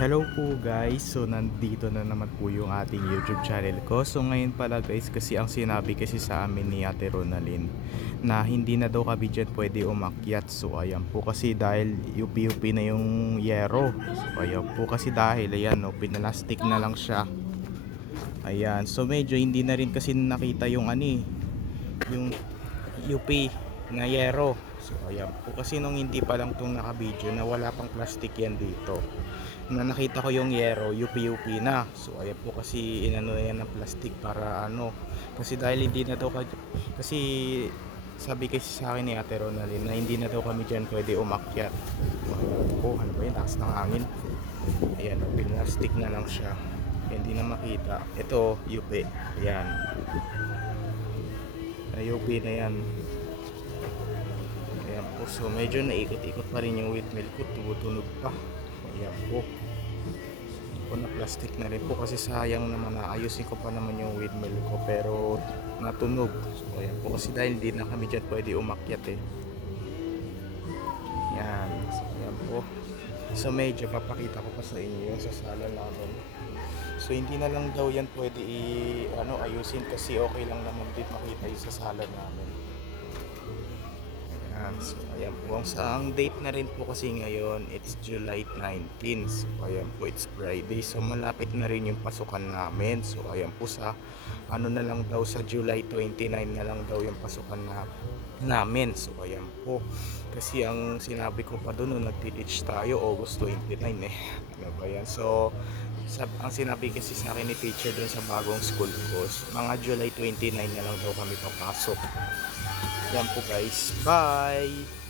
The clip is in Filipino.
Hello po guys, so nandito na naman po yung ating YouTube channel ko. So ngayon pala guys, kasi ang sinabi kasi sa amin ni Ate Ronalyn na hindi na daw kami dyan pwede umakyat. So ayan po kasi dahil UP-UP na yung yero. So ayan po kasi dahil ayan no, pinalastik na lang siya. Ayan, so medyo hindi na rin kasi nakita yung yung UP na yero. So ayan po kasi nung hindi pa lang itong naka-video na wala pang plastic yan dito, na nakita ko yung yero UP-UP na. So ayan po kasi inano na yan ng plastic para kasi dahil hindi na daw kasi sabi kasi sa akin ni Ate Ronalyn na hindi na daw kami dyan pwede umakyat. So ayan po, ano ba yun, taas ng hangin. Ayan, plastic na lang siya, hindi na makita. Ito UP, ayan, UP na yan. Ayan po, so medyo naikot-ikot pa rin yung windmill ko, tumutunog pa. Ayan po, na plastic na rin po kasi sayang naman, naayusin ko pa naman yung windmill ko pero natunog. So ayan po kasi dahil hindi na kami dyan pwede umakyat yan. So ayan po, so medyo papakita ko pa sa inyo yung sasala namin. So hindi na lang daw yan pwede ayusin kasi okay lang naman din makita yung sasala namin. So ayan po, ang date na rin po kasi ngayon, it's July 19. So ayan po, it's Friday, so malapit na rin yung pasukan namin. So ayan po, sa na lang daw, sa July 29 na lang daw yung pasukan namin. So ayan po, kasi ang sinabi ko pa doon nung nag-teach tayo, August 29 ano ba yan. So ang sinabi kasi sa akin ni teacher doon sa bagong school ko, mga July 29 na lang daw kami papasok. Yan po guys, bye!